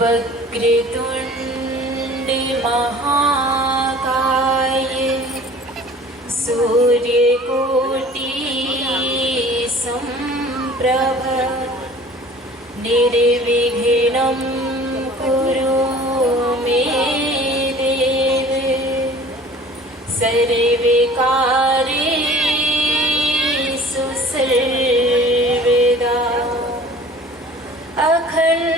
वक्रतुंड महाकाय सूर्यकोटि संप्रभ निर्विघ्नं कुरु मे देव सर्वकार्येषु सर्वदा अखण्डमण्डलाकारं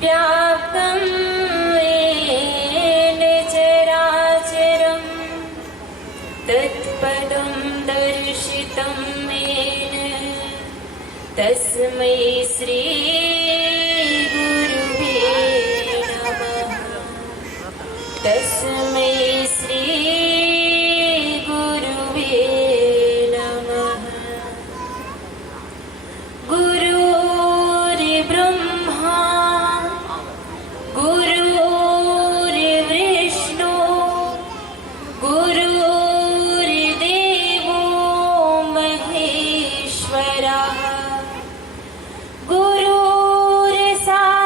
व्याप्तं येन चराचरं तत्पदं दर्शितं येन तस्मै श्री गुरुवे नमः। तस्मै श्री गुरुवे नमः। गुरुर्ब्रह्मा गुरुर्विष्णु गुरुर्देवो महेश्वरः गुरुर्साक्षात्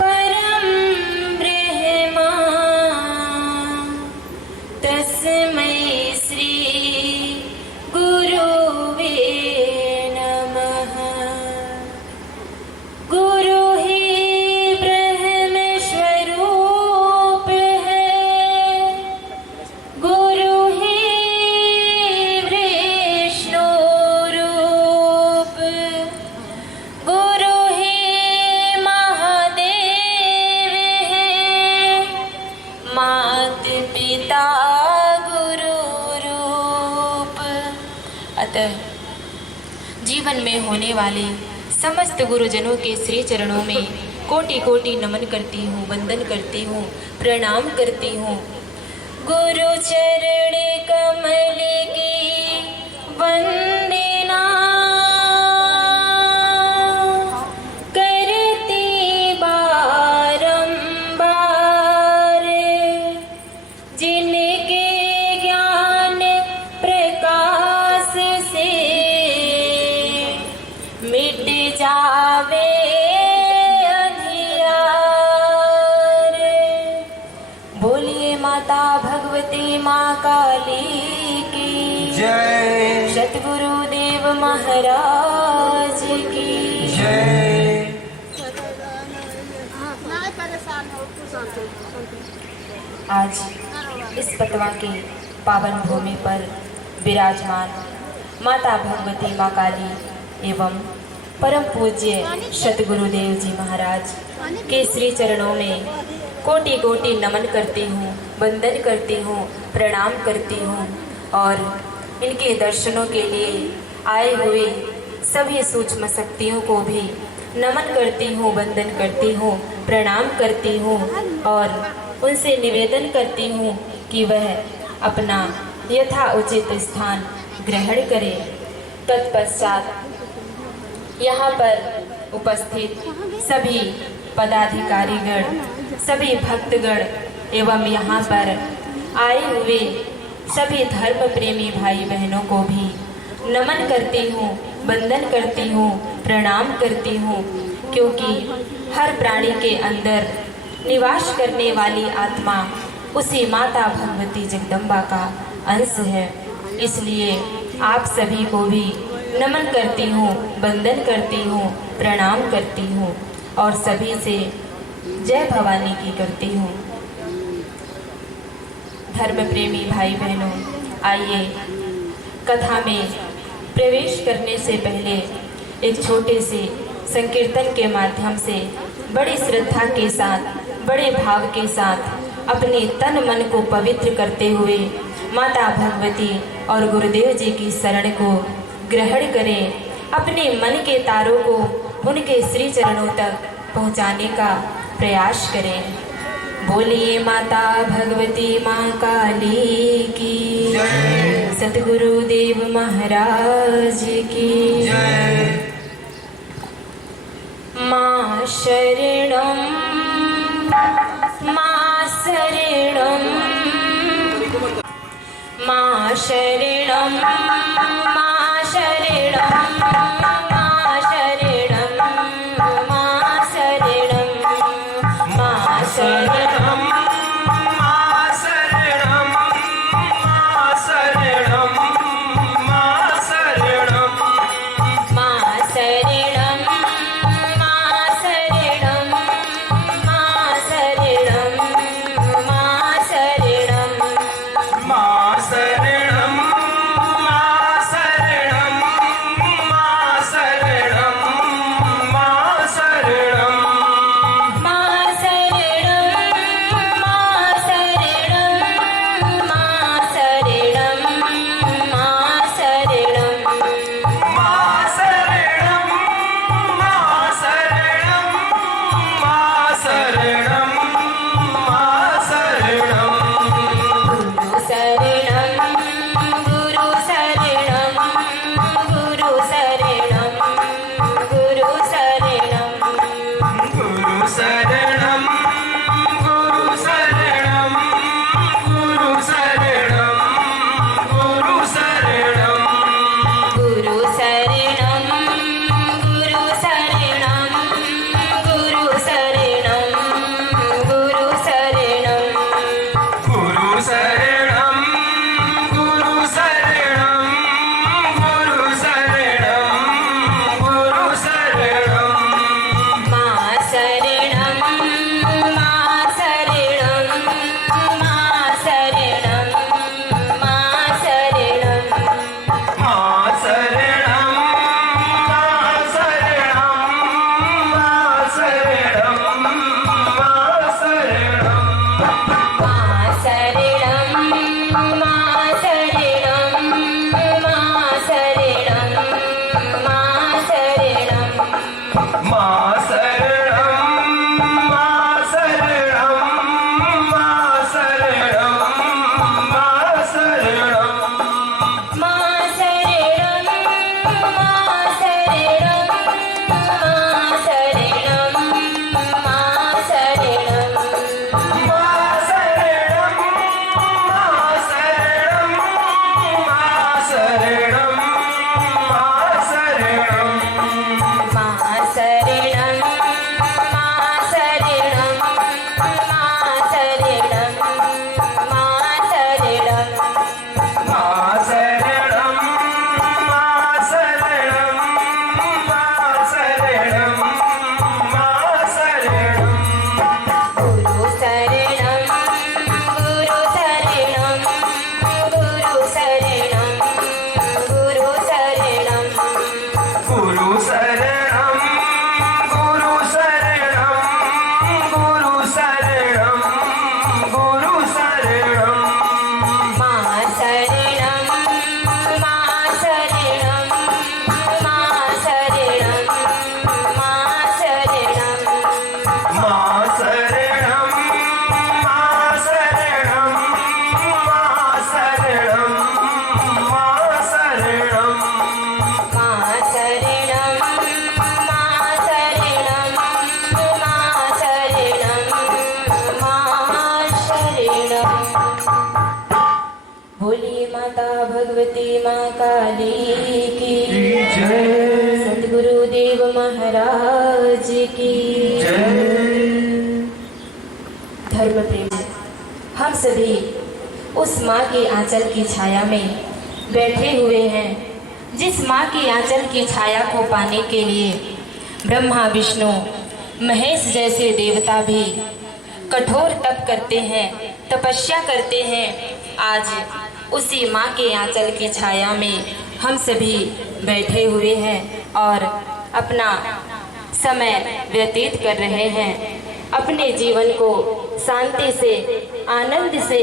परं ब्रह्म तस्मै श्री गुरुवे नमः। गुरु ही ब्रह्मस्वरूप है गुरु ही विष्णु रूप गुरु ही महादेव है मात पिता गुरु रूप। अतः जीवन में होने वाले समस्त गुरुजनों के श्री चरणों में कोटि कोटि नमन करती हूँ, वंदन करती हूँ, प्रणाम करती हूँ। गुरु चरण कमल की वंदना करती बारंबार जिनके ज्ञान प्रकाश से मिट जावे अंधियार। बोलिए माता भगवती माँ काली की जय। सतगुरुदेव महाराज की जय। आज इस पतवा के पावन भूमि पर विराजमान माता भगवती माँ काली एवं परम पूज्य सतगुरुदेव जी महाराज के श्री चरणों में कोटि कोटि नमन करती हूँ, वंदन करती हूँ, प्रणाम करती हूँ और इनके दर्शनों के लिए आए हुए सभी सूक्ष्म शक्तियों को भी नमन करती हूँ, वंदन करती हूँ, प्रणाम करती हूँ और उनसे निवेदन करती हूँ कि वह अपना यथा उचित स्थान ग्रहण करे। तत्पश्चात यहाँ पर उपस्थित सभी पदाधिकारीगण, सभी भक्तगण एवं यहाँ पर आए हुए सभी धर्म प्रेमी भाई बहनों को भी नमन करती हूँ, वंदन करती हूँ, प्रणाम करती हूँ, क्योंकि हर प्राणी के अंदर निवास करने वाली आत्मा उसी माता भगवती जगदम्बा का अंश है। इसलिए आप सभी को भी नमन करती हूँ, वंदन करती हूँ, प्रणाम करती हूँ और सभी से जय भवानी की करती हूँ। धर्म प्रेमी भाई बहनों, आइए कथा में प्रवेश करने से पहले एक छोटे से संकीर्तन के माध्यम से बड़ी श्रद्धा के साथ, बड़े भाव के साथ अपने तन मन को पवित्र करते हुए माता भगवती और गुरुदेव जी की शरण को ग्रहण करें। अपने मन के तारों को उनके श्री चरणों तक पहुंचाने का प्रयास करें। बोलिए माता भगवती माँ काली की जय। सतगुरुदेव महाराज की जय। माँ शरणं माँ शरणं माँ शरणं माँ शरणं महाराज की धर्म प्रेम। हम सभी उस माँ के आंचल की छाया में बैठे हुए हैं, जिस माँ की आंचल की छाया को पाने के लिए ब्रह्मा विष्णु महेश जैसे देवता भी कठोर तप करते हैं, तपस्या करते हैं। आज उसी माँ के आंचल की छाया में हम सभी बैठे हुए हैं और अपना समय व्यतीत कर रहे हैं, अपने जीवन को शांति से, आनंद से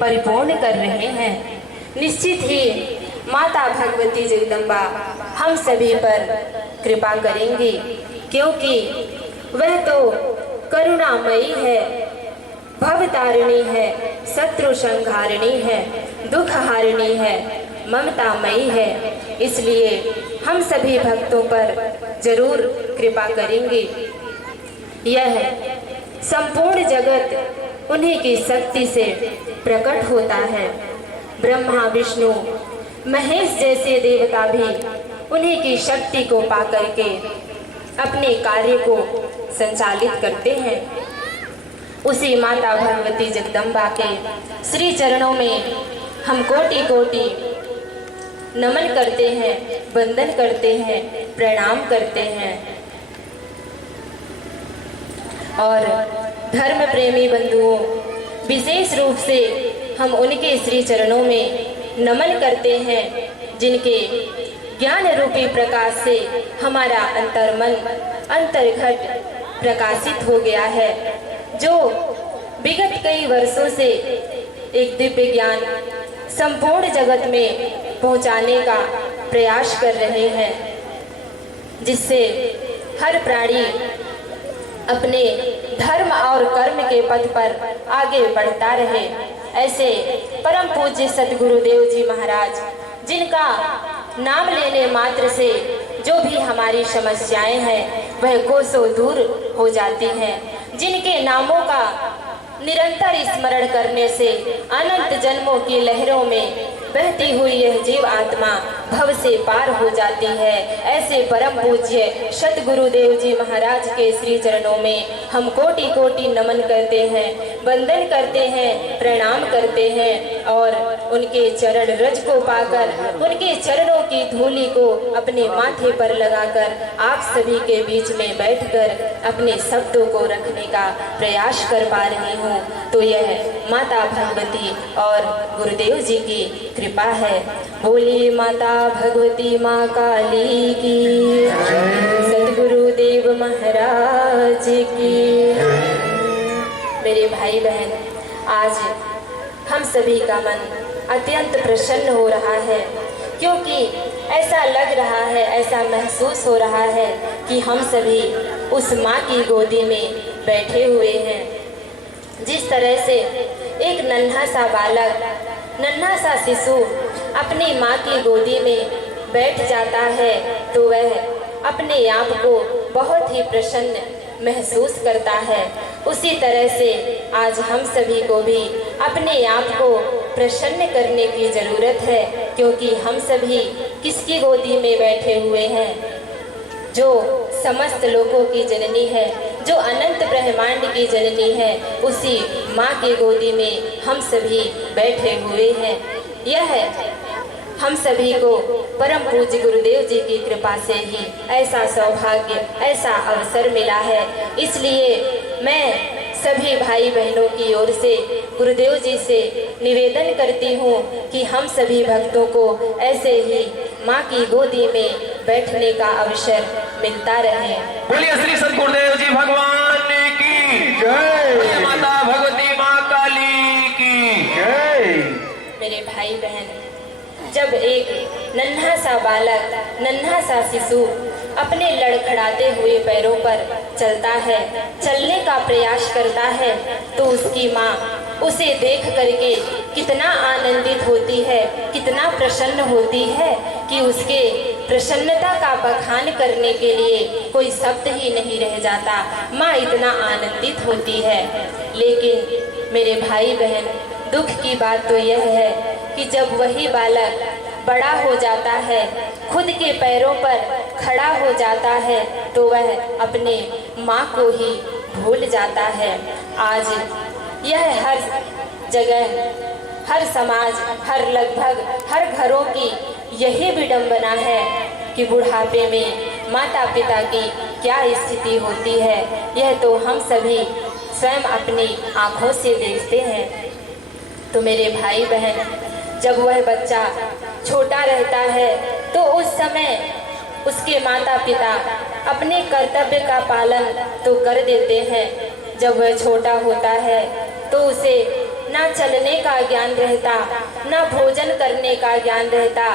परिपूर्ण कर रहे हैं। निश्चित ही माता भगवती जगदम्बा हम सभी पर कृपा करेंगी, क्योंकि वह तो करुणामयी है, भवतारिणी है, शत्रु संहारिणी है, दुख हारिणी है, ममतामयी है। इसलिए हम सभी भक्तों पर जरूर कृपा करेंगी। यह संपूर्ण जगत उन्हीं की शक्ति से प्रकट होता है। ब्रह्मा विष्णु महेश जैसे देवता भी उन्हीं की शक्ति को पाकर के अपने कार्य को संचालित करते हैं। उसी माता भगवती जगदम्बा के श्री चरणों में हम कोटि कोटि नमन करते हैं, वंदन करते हैं, प्रणाम करते हैं। और धर्म प्रेमी बंधुओं, विशेष रूप से हम उनके श्री चरणों में नमन करते हैं, जिनके ज्ञान रूपी प्रकाश से हमारा अंतर्मन, अंतर्घट प्रकाशित हो गया है। जो विगत कई वर्षों से एक दिव्य ज्ञान संपूर्ण जगत में पहुंचाने का प्रयास कर रहे हैं, जिससे हर प्राणी अपने धर्म और कर्म के पथ पर आगे बढ़ता रहे। ऐसे परम पूज्य सतगुरुदेव जी महाराज, जिनका नाम लेने मात्र से जो भी हमारी समस्याएं हैं वह कोसों दूर हो जाती हैं, जिनके नामों का निरंतर स्मरण करने से अनंत जन्मों की लहरों में बहती हुई यह जीव आत्मा भव से पार हो जाती है। ऐसे परम पूज्य सतगुरुदेव जी महाराज के श्री चरणों में हम कोटि कोटि नमन करते हैं, वंदन करते हैं, प्रणाम करते हैं और उनके चरण रज को पाकर, उनके चरणों की धूलि को अपने माथे पर लगाकर आप सभी के बीच में बैठकर अपने शब्दों को रखने का प्रयास कर पा रही हूँ। तो यह माता भगवती और गुरुदेव जी की कृपा है। बोली माता भगवती माँ काली की, सतगुरुदेव महाराज की। मेरे भाई बहन, आज हम सभी का मन अत्यंत प्रसन्न हो रहा है, क्योंकि ऐसा लग रहा है, ऐसा महसूस हो रहा है कि हम सभी उस माँ की गोदी में बैठे हुए हैं। जिस तरह से एक नन्हा सा बालक, नन्हा सा शिशु अपनी माँ की गोदी में बैठ जाता है तो वह अपने आप को बहुत ही प्रसन्न महसूस करता है। उसी तरह से आज हम सभी को भी अपने आप को प्रसन्न करने की ज़रूरत है, क्योंकि हम सभी किसकी गोदी में बैठे हुए हैं? जो समस्त लोगों की जननी है, जो अनंत ब्रह्मांड की जननी है, उसी माँ की गोदी में हम सभी बैठे हुए हैं। यह हम सभी को परम पूज्य गुरुदेव जी की कृपा से ही ऐसा सौभाग्य, ऐसा अवसर मिला है। इसलिए मैं सभी भाई बहनों की ओर से गुरुदेव जी से निवेदन करती हूँ कि हम सभी भक्तों को ऐसे ही माँ की गोदी में बैठने का अवसर मिलता रहे। बोलिए श्री सतगुरुदेव जी भगवान की जय, माता भगवती माँ काली की जय। मेरे भाई बहन, जब एक नन्हा सा बालक, नन्हा सा शिशु अपने लड़खड़ाते हुए पैरों पर चलता है, चलने का प्रयास करता है, तो उसकी माँ उसे देख करके कितना आनंदित होती है, कितना प्रसन्न होती है कि उसके प्रसन्नता का बखान करने के लिए कोई शब्द ही नहीं रह जाता। माँ इतना आनंदित होती है। लेकिन मेरे भाई बहन, दुख की बात तो यह है कि जब वही बालक बड़ा हो जाता है, खुद के पैरों पर खड़ा हो जाता है तो वह अपने माँ को ही भूल जाता है। आज यह हर जगह, हर समाज, लगभग हर घरों की यही विडंबना है कि बुढ़ापे में माता पिता की क्या स्थिति होती है, यह तो हम सभी स्वयं अपनी आँखों से देखते हैं। तो मेरे भाई बहन, जब वह बच्चा छोटा रहता है तो उस समय उसके माता पिता अपने कर्तव्य का पालन तो कर देते हैं। जब वह छोटा होता है तो उसे ना चलने का ज्ञान रहता, ना भोजन करने का ज्ञान रहता,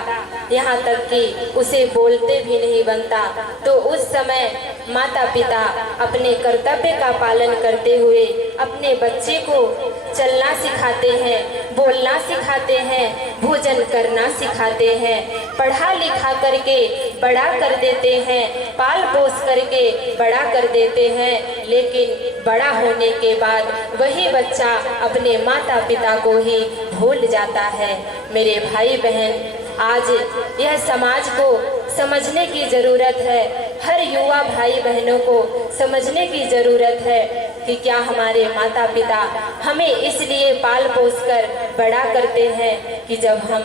यहाँ तक कि उसे बोलते भी नहीं बनता। तो उस समय माता पिता अपने कर्तव्य का पालन करते हुए अपने बच्चे को चलना सिखाते हैं, बोलना सिखाते हैं, भोजन करना सिखाते हैं, पढ़ा लिखा करके बड़ा कर देते हैं, पाल पोस करके बड़ा कर देते हैं। लेकिन बड़ा होने के बाद वही बच्चा अपने माता पिता को ही भूल जाता है। मेरे भाई बहन, आज यह समाज को समझने की ज़रूरत है, हर युवा भाई बहनों को समझने की ज़रूरत है कि क्या हमारे माता पिता हमें इसलिए पाल पोस कर बड़ा करते हैं कि जब हम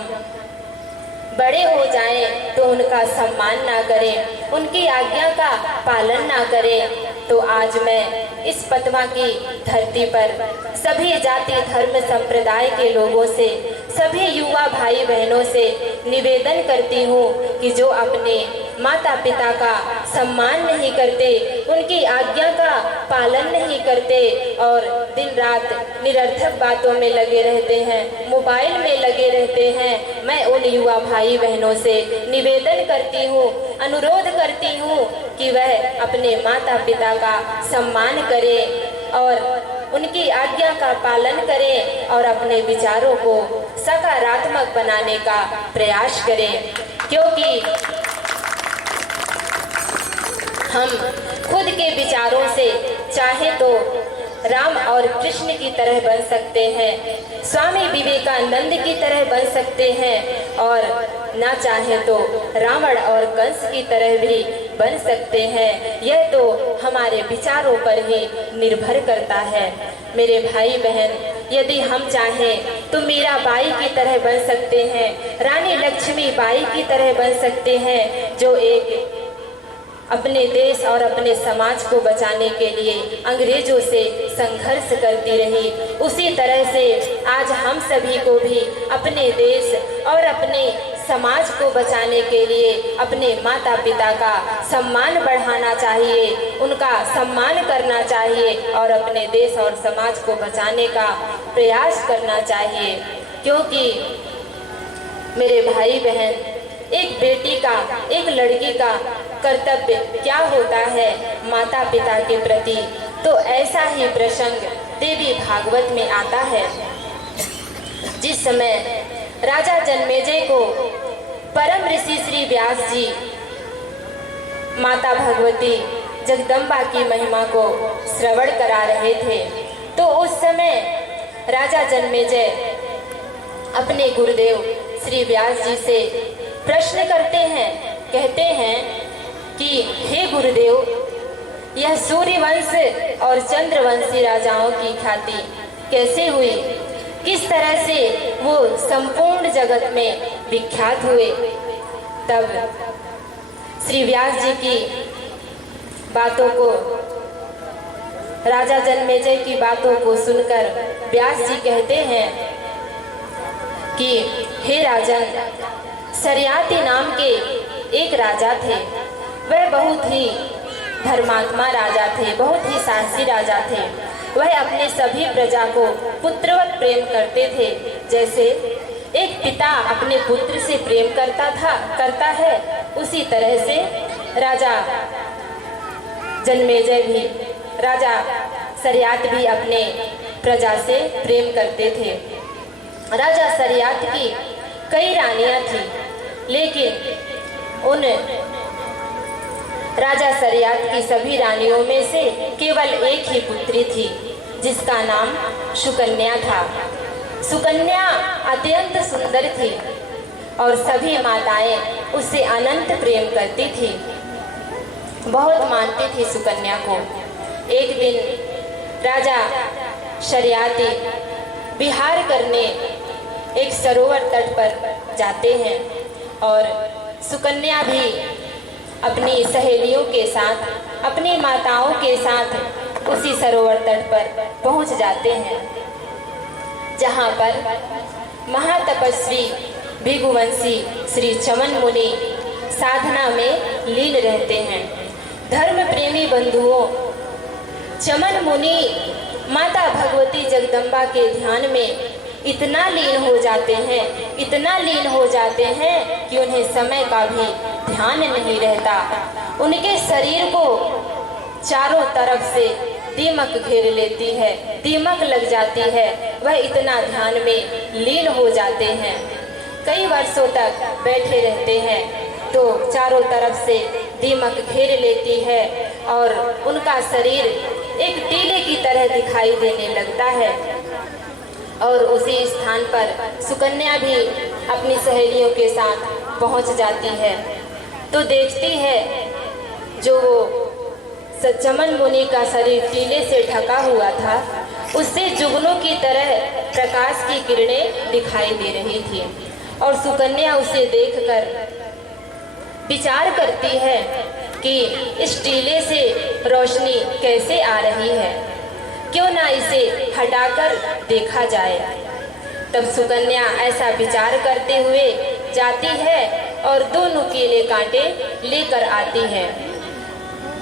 बड़े हो जाएं तो उनका सम्मान ना करें, उनकी आज्ञा का पालन ना करें। तो आज मैं इस पतवा की धरती पर सभी जाति धर्म संप्रदाय के लोगों से, सभी युवा भाई बहनों से निवेदन करती हूँ कि जो अपने माता पिता का सम्मान नहीं करते, उनकी आज्ञा का पालन नहीं करते और दिन रात निरर्थक बातों में लगे रहते हैं, मोबाइल में लगे रहते हैं, मैं उन युवा भाई बहनों से निवेदन करती हूँ, अनुरोध करती हूँ कि वह अपने माता पिता का सम्मान करें और उनकी आज्ञा का पालन करें और अपने विचारों को सकारात्मक बनाने का प्रयास करें। क्योंकि हम खुद के विचारों से चाहे तो राम और कृष्ण की तरह बन सकते हैं, स्वामी विवेकानंद की तरह बन सकते हैं और ना चाहे तो रावण और कंस की तरह भी बन सकते हैं। यह तो हमारे विचारों पर ही निर्भर करता है। मेरे भाई बहन, यदि हम चाहें तो मीराबाई की तरह बन सकते हैं, रानी लक्ष्मीबाई की तरह बन सकते हैं, जो एक अपने देश और अपने समाज को बचाने के लिए अंग्रेजों से संघर्ष करती रही। उसी तरह से आज हम सभी को भी अपने देश और अपने समाज को बचाने के लिए अपने माता पिता का सम्मान बढ़ाना चाहिए, उनका सम्मान करना चाहिए और अपने देश और समाज को बचाने का प्रयास करना चाहिए। क्योंकि मेरे भाई बहन, एक बेटी का, एक लड़की का कर्तव्य क्या होता है माता पिता के प्रति, तो ऐसा ही प्रसंग देवी भागवत में आता है। जिस समय राजा जन्मेजय को परम ऋषि श्री व्यास जी माता भगवती जगदम्बा की महिमा को श्रवण करा रहे थे, तो उस समय राजा जन्मेजय अपने गुरुदेव श्री व्यास जी से प्रश्न करते हैं, कहते हैं कि हे गुरुदेव, यह सूर्यवंश और चंद्रवंशी राजाओं की ख्याति कैसे हुई, किस तरह से वो संपूर्ण जगत में विख्यात हुए। तब श्री व्यास जी की बातों को, राजा जन्मेजय की बातों को सुनकर व्यास जी कहते हैं कि हे राजन, शर्याती नाम के एक राजा थे, वह बहुत ही धर्मात्मा राजा थे, बहुत ही साहसी राजा थे। वह अपने सभी प्रजा को पुत्रवत प्रेम करते थे, जैसे एक पिता अपने पुत्र से प्रेम करता है, उसी तरह से राजा जन्मेजय भी, राजा शर्यात भी अपने प्रजा से प्रेम करते थे। राजा शर्यात की कई रानियां थी, लेकिन उन राजा शर्यात की सभी रानियों में से केवल एक ही पुत्री थी, जिसका नाम सुकन्या था। सुकन्या अत्यंत सुंदर थी। और सभी माताएं उससे अनंत प्रेम करती थी, बहुत मानती थी सुकन्या को। एक दिन राजा शरियाती विहार करने एक सरोवर तट पर जाते हैं और सुकन्या भी अपनी सहेलियों के साथ, अपनी माताओं के साथ उसी सरोवर तट पर पहुंच जाते हैं, जहां पर महातपस्वी भृगुवंशी श्री चमन मुनि साधना में लीन रहते हैं। धर्म प्रेमी बंधुओं, चमन मुनि माता भगवती जगदम्बा के ध्यान में इतना लीन हो जाते हैं, इतना लीन हो जाते हैं कि उन्हें समय का भी ध्यान नहीं रहता। उनके शरीर को चारों तरफ से दीमक घेर लेती है, दीमक लग जाती है, वह इतना ध्यान में लीन हो जाते हैं। कई वर्षों तक बैठे रहते हैं तो चारों तरफ से दीमक घेर लेती है और उनका शरीर एक टीले की तरह दिखाई देने लगता है। और उसी स्थान पर सुकन्या भी अपनी सहेलियों के साथ पहुंच जाती है तो देखती है जो चमन मुनि का शरीर टीले से ढका हुआ था, उससे जुगनों की तरह प्रकाश की किरणें दिखाई दे रही थी। और सुकन्या उसे देखकर विचार करती है कि इस टीले से रोशनी कैसे आ रही है, क्यों ना इसे हटाकर देखा जाए। तब सुकन्या ऐसा विचार करते हुए जाती है और 2 नुकीले कांटे लेकर आती है।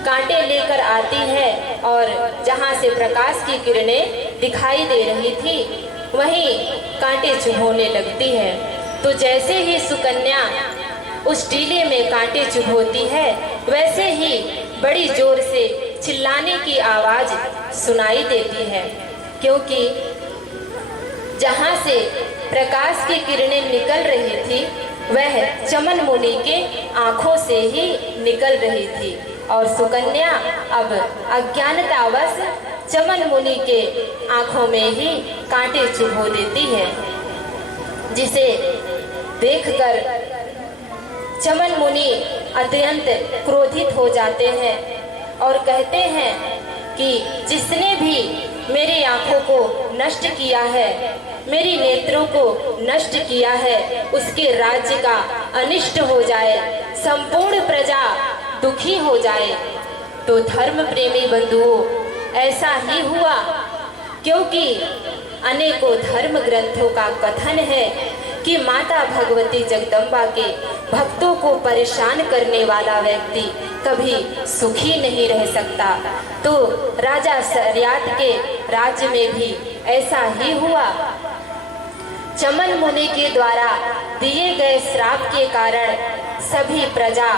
कांटे लेकर आती है और जहाँ से प्रकाश की किरणें दिखाई दे रही थी वहीं कांटे चुभोने लगती है। तो जैसे ही सुकन्या उस टीले में कांटे चुभोती है, वैसे ही बड़ी जोर से चिल्लाने की आवाज सुनाई देती है, क्योंकि जहाँ से प्रकाश की किरणें निकल रही थी वह चमन मुनि के आंखों से ही निकल रही थी। और सुकन्या अब अज्ञानतावश चमन मुनि के आंखों में ही कांटे चुभो देती है, जिसे देखकर चमन मुनि अत्यंत क्रोधित हो जाते हैं और कहते हैं कि जिसने भी मेरी आंखों को नष्ट किया है, मेरी नेत्रों को नष्ट किया है, उसके राज्य का अनिष्ट हो जाए, संपूर्ण प्रजा दुखी हो जाए। तो धर्म प्रेमी बंधुओं, ऐसा ही हुआ, क्योंकि अनेकों धर्म ग्रंथों का कथन है कि माता भगवती जगदम्बा के भक्तों को परेशान करने वाला व्यक्ति कभी सुखी नहीं रह सकता। तो राजा शरियात के राज्य में भी ऐसा ही हुआ। चमन मुनि के द्वारा दिए गए श्राप के कारण सभी प्रजा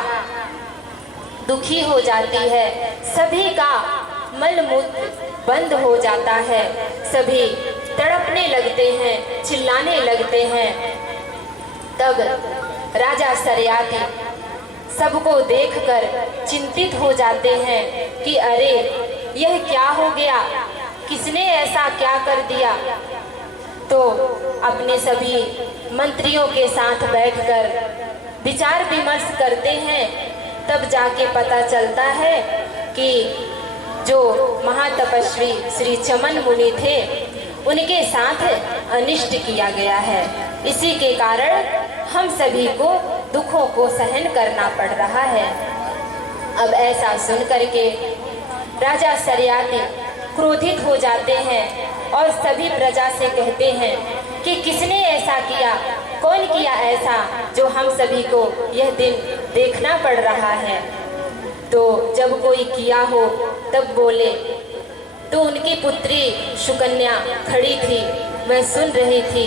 दुखी हो जाती है, सभी का मलमूत्र बंद हो जाता है, सभी तड़पने लगते हैं, चिल्लाने लगते हैं। तब राजा शरियाती सबको देखकर चिंतित हो जाते हैं कि अरे यह क्या हो गया, किसने ऐसा क्या कर दिया। तो अपने सभी मंत्रियों के साथ बैठकर विचार विमर्श करते हैं। तब जाके पता चलता है कि जो महातपस्वी श्री चमन मुनि थे उनके साथ अनिष्ट किया गया है। इसी के कारण हम सभी को दुखों को सहन करना पड़ रहा है। अब ऐसा सुन करके राजा शरियाती क्रोधित हो जाते हैं और सभी प्रजा से कहते हैं कि किसने ऐसा किया, कौन किया ऐसा जो हम सभी को यह दिन देखना पड़ रहा है। तो जब कोई किया हो तब बोले। तो उनकी पुत्री सुकन्या खड़ी थी, वह सुन रही थी।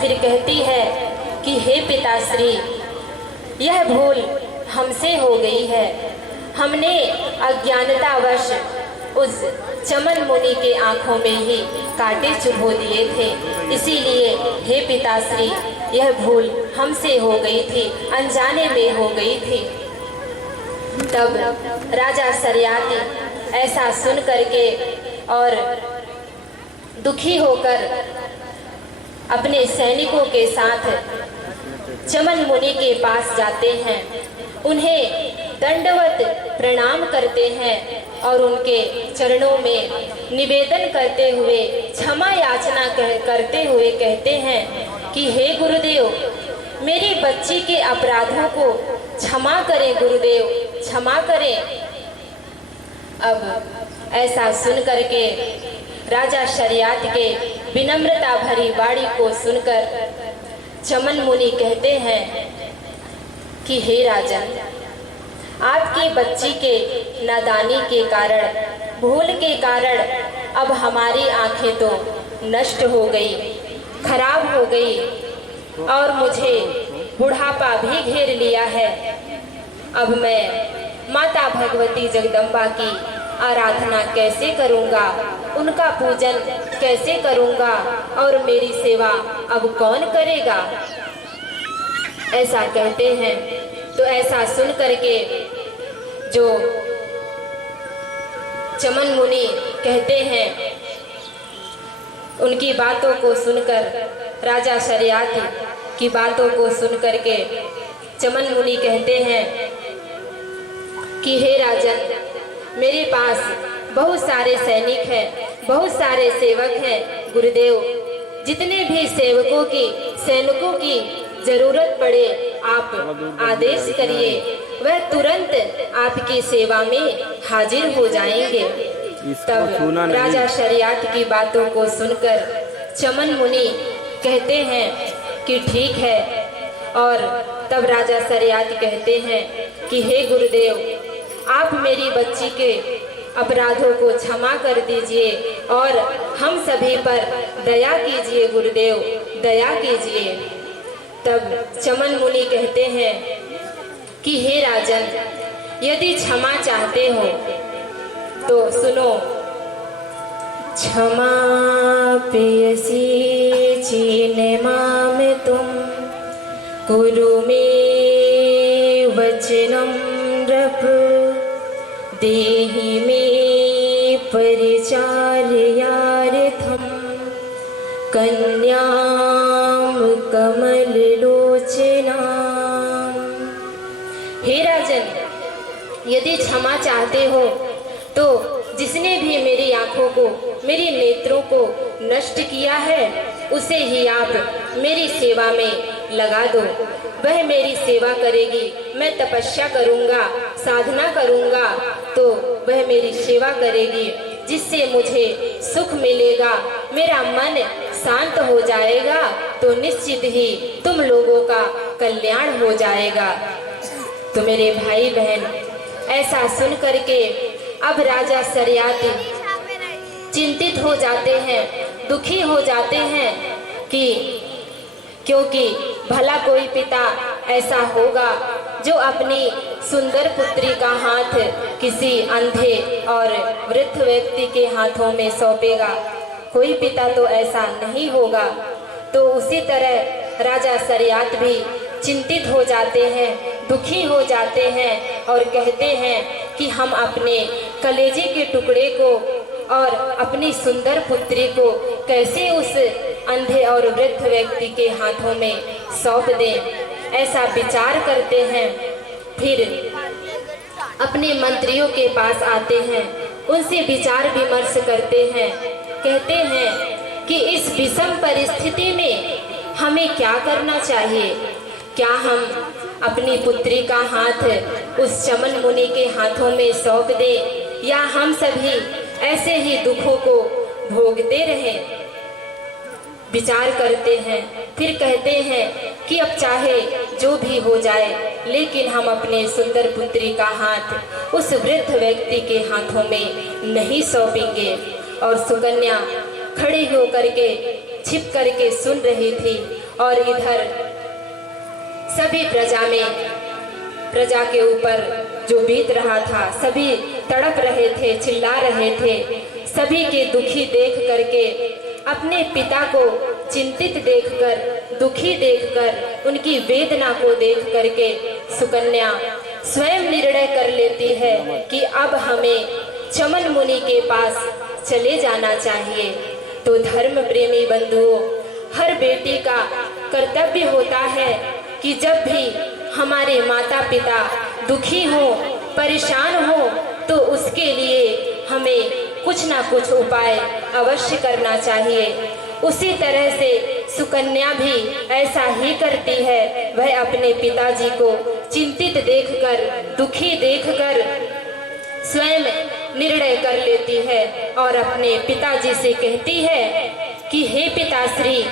फिर कहती है कि हे पिताश्री, यह भूल हमसे हो गई है, हमने अज्ञानतावश उस चमन मुनि के आंखों में ही कांटे चुभो दिए थे, इसीलिए हे पिताश्री यह भूल हमसे हो गई थी, अनजाने में हो गई थी। तब राजा शरियाती ऐसा सुन करके और दुखी होकर अपने सैनिकों के साथ चमन मुनि के पास जाते हैं, उन्हें दंडवत प्रणाम करते हैं और उनके चरणों में निवेदन करते हुए क्षमा याचना करते हुए कहते हैं कि हे गुरुदेव, मेरी बच्ची के अपराधों को क्षमा करें गुरुदेव, क्षमा करें। अब ऐसा सुन करके राजा शरियात के विनम्रता भरी वाणी को सुनकर चमन मुनि कहते हैं कि हे राजन, आपकी बच्ची के नादानी के कारण, भूल के कारण अब हमारी आंखें तो नष्ट हो गई, खराब हो गई और मुझे बुढ़ापा भी घेर लिया है। अब मैं माता भगवती जगदम्बा की आराधना कैसे करूंगा, उनका पूजन कैसे करूंगा और मेरी सेवा अब कौन करेगा? ऐसा कहते हैं। तो ऐसा सुन करके जो चमन मुनि कहते हैं, उनकी बातों को सुनकर, राजा शरियात की बातों को सुन करके चमन मुनि कहते हैं कि हे राजन, मेरे पास बहुत सारे सैनिक हैं, बहुत सारे सेवक हैं गुरुदेव। जितने भी सेवकों की, सैनिकों की जरूरत पड़े आप आदेश करिए, वह तुरंत आपकी सेवा में हाजिर हो जाएंगे। तब राजा शरियात की बातों को सुनकर चमन मुनि कहते हैं कि ठीक है। और तब राजा शरियात कहते हैं कि हे गुरुदेव, आप मेरी बच्ची के अपराधों को क्षमा कर दीजिए और हम सभी पर दया कीजिए गुरुदेव, दया कीजिए। तब चमन मुनि कहते हैं कि हे राजन, यदि क्षमा चाहते हो तो सुनो। क्षमा प्रियसी चीने माम तुम, कुरु मे वचनम नृप, देहि मे परिचार्यार्थम, कन्याम कमल लोचना। हे राजन, यदि क्षमा चाहते हो तो जिसने भी मेरी आंखों को, मेरी नेत्रों को नष्ट किया है, उसे ही आप मेरी सेवा में लगा दो। वह मेरी सेवा करेगी, मैं तपस्या करूंगा, साधना करूंगा, तो वह मेरी सेवा करेगी, जिससे मुझे सुख मिलेगा, मेरा मन शांत हो जाएगा, तो निश्चित ही तुम लोगों का कल्याण हो जाएगा। तो मेरे भाई बहन, ऐसा सुन करके अब राजा शरियात चिंतित हो जाते हैं, दुखी हो जाते हैं कि क्योंकि भला कोई पिता ऐसा होगा जो अपनी सुंदर पुत्री का हाथ किसी अंधे और वृद्ध व्यक्ति के हाथों में सौंपेगा। कोई पिता तो ऐसा नहीं होगा। तो उसी तरह राजा शरियात भी चिंतित हो जाते हैं, दुखी हो जाते हैं और कहते हैं कि हम अपने कलेजे के टुकड़े को और अपनी सुंदर पुत्री को कैसे उस अंधे और वृद्ध व्यक्ति के हाथों में सौंप दें। ऐसा विचार करते हैं। फिर अपने मंत्रियों के पास आते हैं, उनसे विचार विमर्श करते हैं। कहते हैं कि इस विषम परिस्थिति में हमें क्या करना चाहिए? क्या हम अपनी पुत्री का हाथ उस चमन मुनि के हाथों में सौंप दें, या हम सभी ऐसे ही दुखों को भोगते रहें? विचार करते हैं। फिर कहते हैं कि अब चाहे जो भी हो जाए, लेकिन हम अपने सुंदर पुत्री का हाथ उस वृद्ध व्यक्ति के हाथों में नहीं सौंपेंगे। और सुकन्या खड़ी होकर के छिप करके सुन रही थी और इधर सभी प्रजा के ऊपर जो बीत रहा था, सभी तड़प रहे थे, चिल्ला रहे थे। सभी के दुखी देख करके, अपने पिता को चिंतित देखकर, दुखी देखकर, उनकी वेदना को देख करके सुकन्या स्वयं निर्णय कर लेती है कि अब हमें चमन मुनि के पास चले जाना चाहिए। तो धर्म प्रेमी बंधुओं, हर बेटी का कर्तव्य होता है कि जब भी हमारे माता पिता दुखी हो, परेशान हो, तो उसके लिए हमें कुछ ना कुछ उपाय अवश्य करना चाहिए। उसी तरह से सुकन्या भी ऐसा ही करती है। वह अपने पिताजी को चिंतित देखकर, दुखी देखकर स्वयं निर्णय कर लेती है और अपने पिताजी से कहती है कि हे पिताश्री,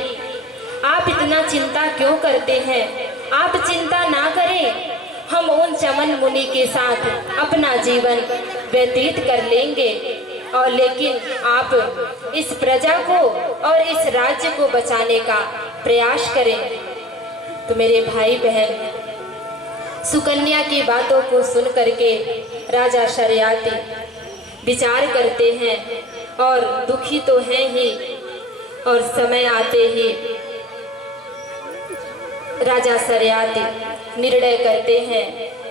आप इतना चिंता क्यों करते हैं? आप चिंता ना करें, हम उन चमन मुनि के साथ अपना जीवन व्यतीत कर लेंगे, और लेकिन आप इस प्रजा को और इस राज्य को बचाने का प्रयास करें। तो मेरे भाई बहन, सुकन्या की बातों को सुन करके राजा शर्याती विचार करते हैं और दुखी तो हैं ही, और समय आते ही राजा शर्याती निर्णय करते हैं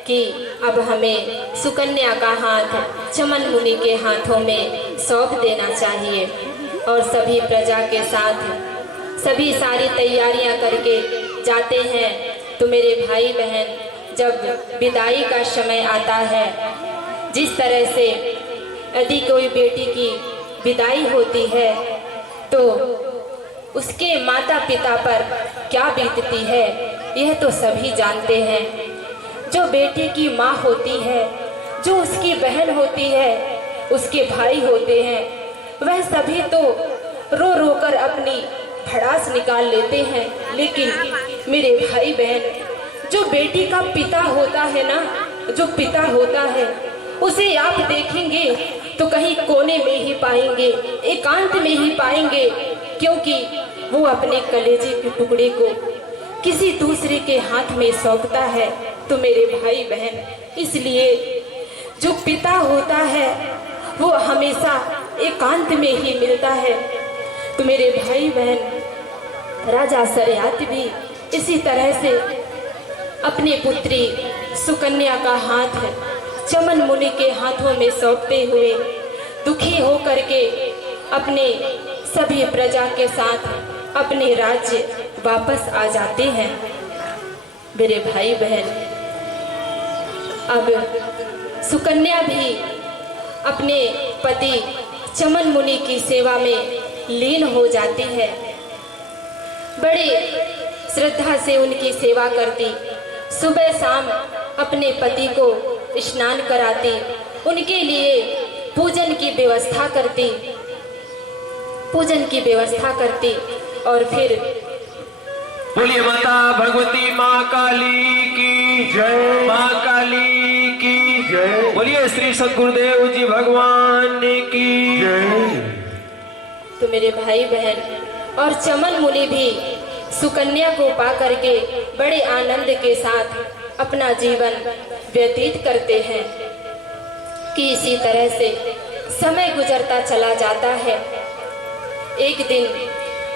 कि अब हमें सुकन्या का हाथ चमन मुनि के हाथों में सौंप देना चाहिए। और सभी प्रजा के साथ सभी सारी तैयारियां करके जाते हैं। तो मेरे भाई बहन, जब विदाई का समय आता है, जिस तरह से यदि कोई बेटी की विदाई होती है तो उसके माता पिता पर क्या बीतती है, यह तो सभी जानते हैं। जो बेटी की माँ होती है, जो उसकी बहन होती है, उसके भाई होते हैं, वह सभी तो रो रो कर अपनी भड़ास निकाल लेते हैं। लेकिन मेरे भाई बहन, जो बेटी का पिता होता है ना, जो पिता होता है, उसे आप देखेंगे तो कहीं कोने में ही पाएंगे, एकांत में ही पाएंगे, क्योंकि वो अपने कलेजे के टुकड़े को किसी दूसरे के हाथ में सौंपता है। तो मेरे भाई बहन, इसलिए जो पिता होता है वो हमेशा एकांत में ही मिलता है। तो मेरे भाई बहन, राजा शर्याती भी इसी तरह से अपनी पुत्री सुकन्या का हाथ चमन मुनि के हाथों में सौंपते हुए दुखी होकर के अपने सभी प्रजा के साथ अपने राज्य वापस आ जाते हैं। मेरे भाई बहन, अब सुकन्या भी अपने पति चमन मुनि की सेवा में लीन हो जाती है। बड़े श्रद्धा से उनकी सेवा करती, सुबह शाम अपने पति को स्नान कराती, उनके लिए पूजन की व्यवस्था करती और फिर बोलिए माता भगवती माँ काली की जय, माँ काली की जय। बोलिए श्री सद्गुरुदेव जी भगवान की जय। तो मेरे भाई बहन, और चमन मुनि भी सुकन्या को पा करके बड़े आनंद के साथ अपना जीवन व्यतीत करते हैं कि इसी तरह से समय गुजरता चला जाता है। एक दिन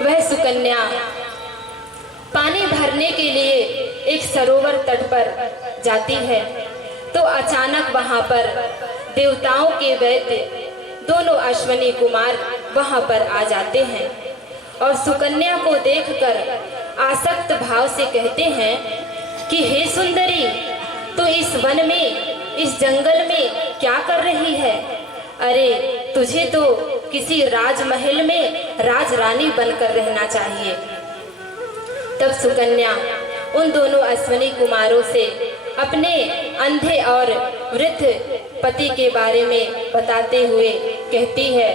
वह सुकन्या पानी भरने के लिए एक सरोवर तट पर जाती है, तो अचानक वहां पर देवताओं के वैद्य दोनों अश्विनी कुमार वहां पर आ जाते हैं और सुकन्या को देखकर आसक्त भाव से कहते हैं कि हे सुंदरी, तो इस वन में, इस जंगल में क्या कर रही है? अरे, तुझे तो किसी राजमहल में राजरानी बनकर रहना चाहिए। तब सुकन्या उन दोनों अश्विनी कुमारों से अपने अंधे और वृद्ध पति के बारे में बताते हुए कहती है।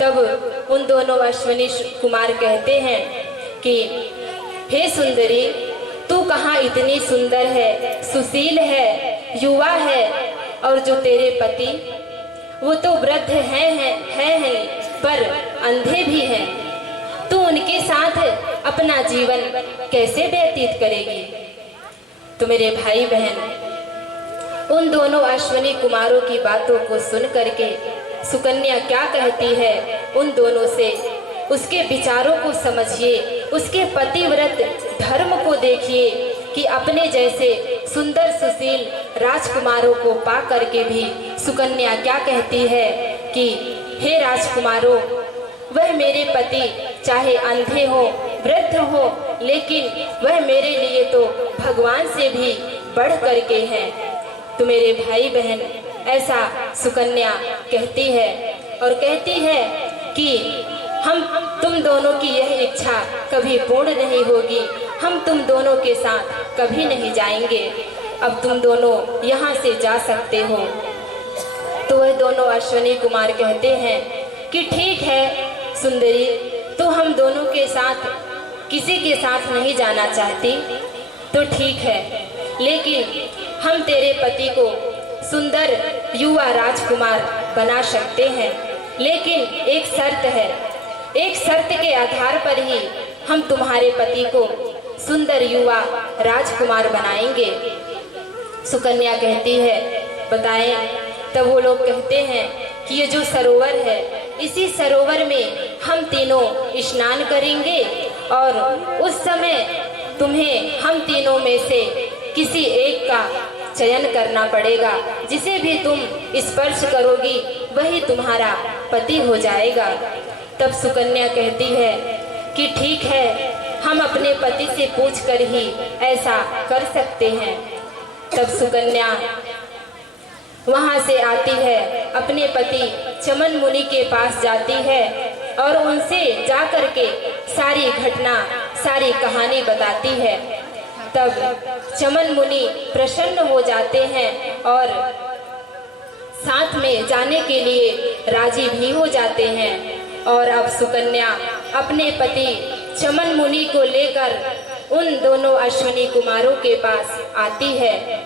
तब उन दोनों अश्विनी कुमार कहते हैं कि हे सुंदरी, तू कहाँ इतनी सुंदर है, सुशील है, युवा है, और जो तेरे पति वो तो वृद्ध हैं पर अंधे भी हैं, तू उनके साथ अपना जीवन कैसे व्यतीत करेगी? तो मेरे भाई बहन, उन दोनों अश्विनी कुमारों की बातों को सुन करके सुकन्या क्या कहती है उन दोनों से, उसके विचारों को समझिए, उसके पतिव्रत धर्म को देखिए कि अपने जैसे सुंदर सुशील राजकुमारों को पा करके भी सुकन्या क्या कहती है कि हे राजकुमारों, वह मेरे पति चाहे अंधे हो, वृद्ध हो, लेकिन वह मेरे लिए तो भगवान से भी बढ़ करके है। तो मेरे भाई बहन, ऐसा सुकन्या कहती है और कहती है कि हम तुम दोनों की यह इच्छा कभी पूर्ण नहीं होगी, हम तुम दोनों के साथ कभी नहीं जाएंगे, अब तुम दोनों यहाँ से जा सकते हो। तो वह दोनों अश्विनी कुमार कहते हैं कि ठीक है सुंदरी, तो हम दोनों के साथ किसी के साथ नहीं जाना चाहती तो ठीक है, लेकिन हम तेरे पति को सुंदर युवा राजकुमार बना सकते हैं, लेकिन एक शर्त है, एक शर्त के आधार पर ही हम तुम्हारे पति को सुंदर युवा राजकुमार बनाएंगे। सुकन्या कहती है बताएं। तब वो लोग कहते हैं कि ये जो सरोवर है, इसी सरोवर में हम तीनों स्नान करेंगे और उस समय तुम्हें हम तीनों में से किसी एक का चयन करना पड़ेगा, जिसे भी तुम स्पर्श करोगी वही तुम्हारा पति हो जाएगा। तब सुकन्या कहती है कि ठीक है, हम अपने पति से पूछकर ही ऐसा कर सकते हैं। तब सुकन्या वहां से आती है, अपने पति चमन मुनि के पास जाती है और उनसे जाकर के सारी घटना, सारी कहानी बताती है। तब चमन मुनि प्रसन्न हो जाते हैं और साथ में जाने के लिए राजी भी हो जाते हैं। और अब सुकन्या अपने पति चमन मुनि को लेकर उन दोनों अश्विनी कुमारों के पास आती है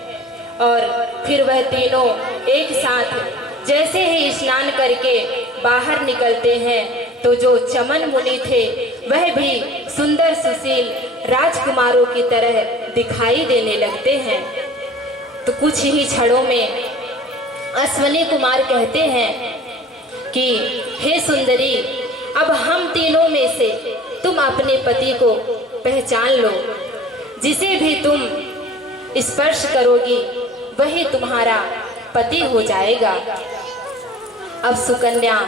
और फिर वह तीनों एक साथ जैसे ही स्नान करके बाहर निकलते हैं तो जो चमन मुनि थे वह भी सुंदर सुशील राजकुमारों की तरह दिखाई देने लगते हैं। तो कुछ ही क्षणों में अश्विनी कुमार कहते हैं कि हे सुंदरी, अब हम तीनों में से तुम अपने पति को पहचान लो, जिसे भी तुम स्पर्श करोगी वही तुम्हारा पति हो जाएगा। अब सुकन्या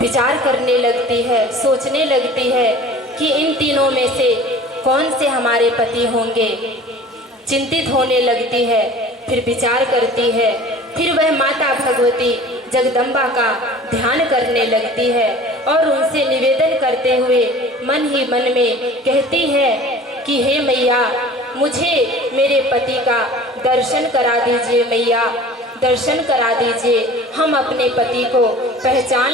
विचार करने लगती है, सोचने लगती है कि इन तीनों में से कौन से हमारे पति होंगे। चिंतित होने लगती है, फिर विचार करती है, फिर वह माता भगवती जगदम्बा का ध्यान करने लगती है और उनसे निवेदन करते हुए मन ही मन में कहती है कि हे मैया, मुझे मेरे पति का दर्शन करा दीजिए मैया, दर्शन करा दीजिए, हम अपने पति को पहचान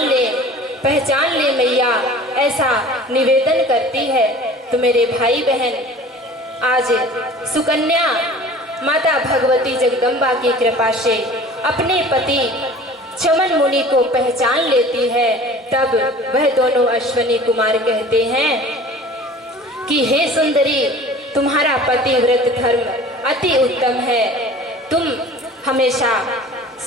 ले मैया, ऐसा निवेदन करती है। तो मेरे भाई बहन, आज सुकन्या माता भगवती जगदम्बा की कृपा से अपने पति चमन मुनि को पहचान लेती है। तब वह दोनों अश्विनी कुमार कहते हैं कि हे सुंदरी, तुम्हारा पतिव्रत धर्म अति उत्तम है, तुम हमेशा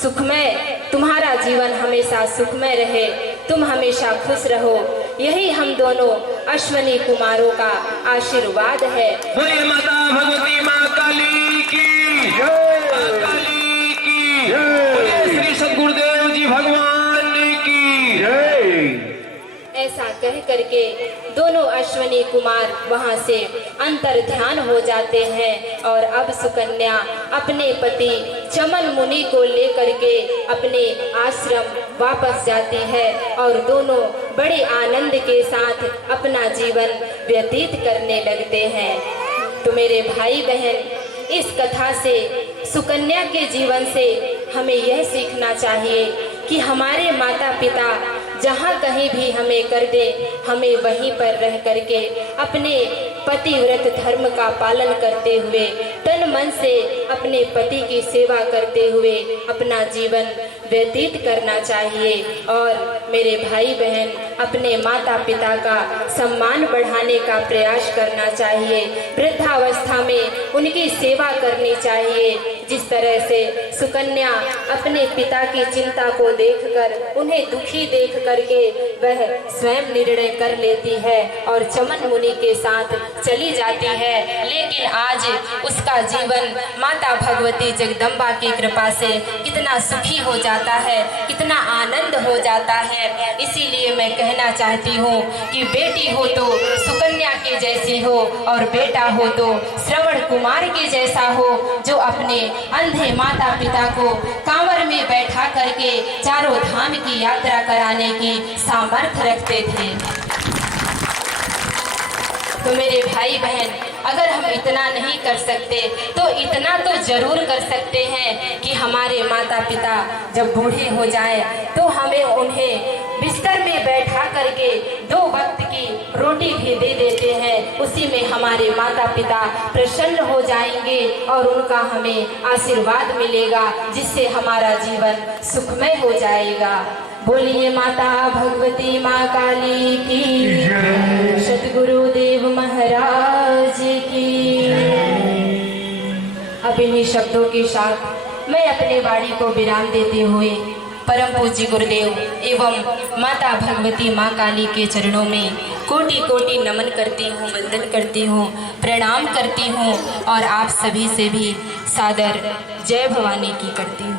सुखमय, तुम्हारा जीवन हमेशा सुखमय रहे, तुम हमेशा खुश रहो, यही हम दोनों अश्विनी कुमारों का आशीर्वाद है। बोलिए माता भगवती माँ काली की जय, माँ काली की जय, बोलिए श्री सद्गुरुदेव जी भगवान की जय। ऐसा कह करके दोनों अश्विनी कुमार वहां से अंतर ध्यान हो जाते हैं और अब सुकन्या अपने पति चमन मुनि को लेकर के अपने आश्रम वापस जाती है और दोनों बड़े आनंद के साथ अपना जीवन व्यतीत करने लगते हैं। तो मेरे भाई बहन, इस कथा से, सुकन्या के जीवन से हमें यह सीखना चाहिए कि हमारे माता पिता जहाँ कहीं भी हमें कर दे, हमें वहीं पर रह करके अपने पतिव्रत धर्म का पालन करते हुए, तन मन से अपने पति की सेवा करते हुए अपना जीवन व्यतीत करना चाहिए। और मेरे भाई बहन, अपने माता पिता का सम्मान बढ़ाने का प्रयास करना चाहिए, वृद्धावस्था में उनकी सेवा करनी चाहिए। जिस तरह से सुकन्या अपने पिता की चिंता को देखकर, उन्हें दुखी देख करके वह स्वयं निर्णय कर लेती है और चमन मुनि के साथ चली जाती है। लेकिन आज उसका जीवन माता भगवती जगदम्बा की कृपा से कितना सुखी हो जाता है, कितना आनंद हो जाता है। इसीलिए मैं कहना चाहती हूँ कि बेटी हो तो सुकन्या के जैसी हो और बेटा हो तो श्रवण कुमार के जैसा हो, जो अपने अंधे माता पिता को कांवर में बैठा करके चारों धाम की यात्रा कराने की सामर्थ्य रखते थे। तो मेरे भाई बहन, अगर हम इतना नहीं कर सकते तो इतना तो जरूर कर सकते हैं कि हमारे माता पिता जब बूढ़े हो जाएं तो हमें उन्हें बिस्तर में बैठा करके 2 वक्त की रोटी भी दे देते हैं। उसी में हमारे माता पिता प्रसन्न हो जाएंगे और उनका हमें आशीर्वाद मिलेगा, जिससे हमारा जीवन सुखमय हो जाएगा। बोलिए माता भगवती माँ काली की, सतगुरुदेव महाराज की। अब इन्हीं शब्दों के साथ मैं अपने वाणी को विराम देते हुए परम पूज्य गुरुदेव एवं माता भगवती माँ काली के चरणों में कोटि कोटि नमन करती हूँ, वंदन करती हूँ, प्रणाम करती हूँ और आप सभी से भी सादर जय भवानी की करती हूँ।